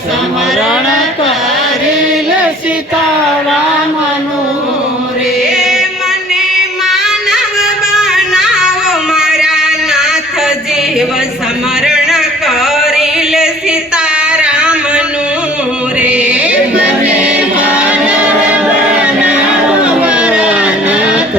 સમરણ કરી સીતારામનું રે મને માનવ બનાવો મારા નાથ જીવ સમરણ કરી સીતારામનું રે મને માનવ બનાવો મારા નાથ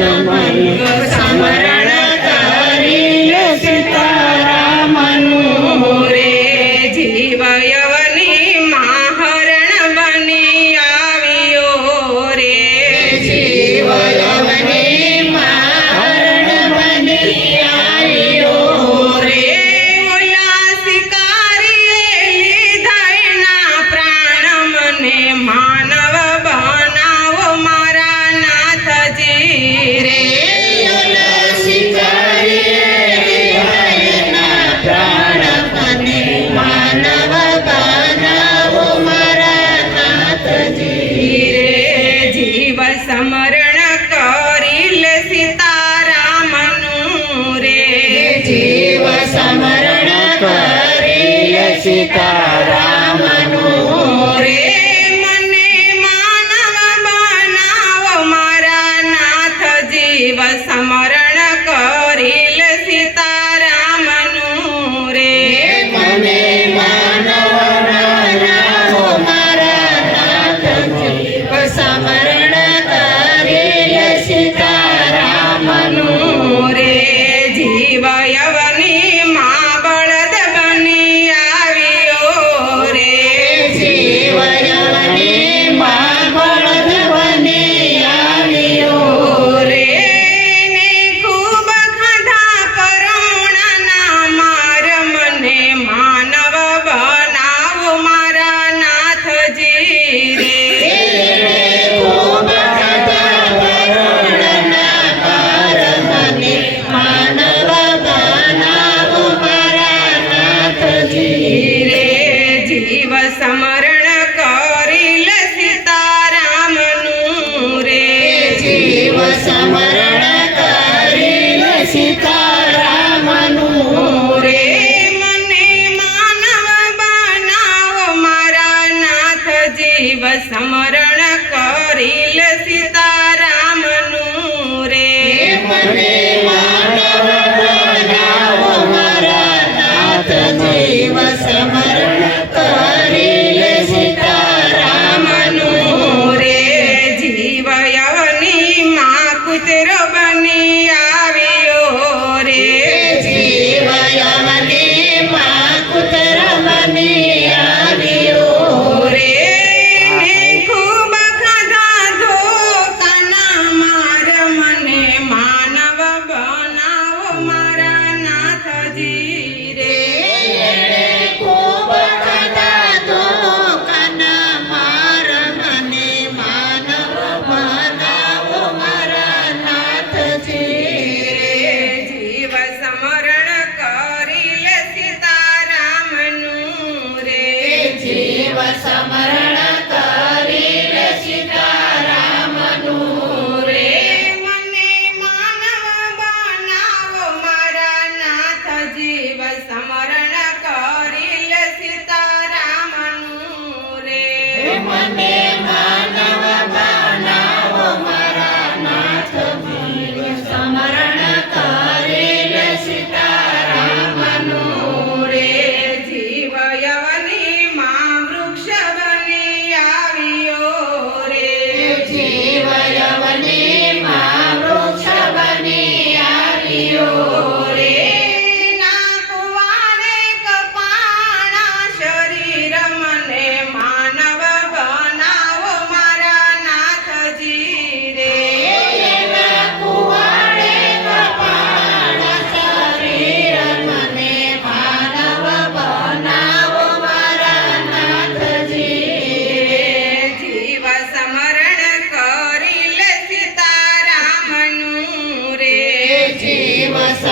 સ્મરણ કરી લે સીતારામનું રે જીવ સ્મરણ કરી લે Lady.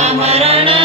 Ramarana.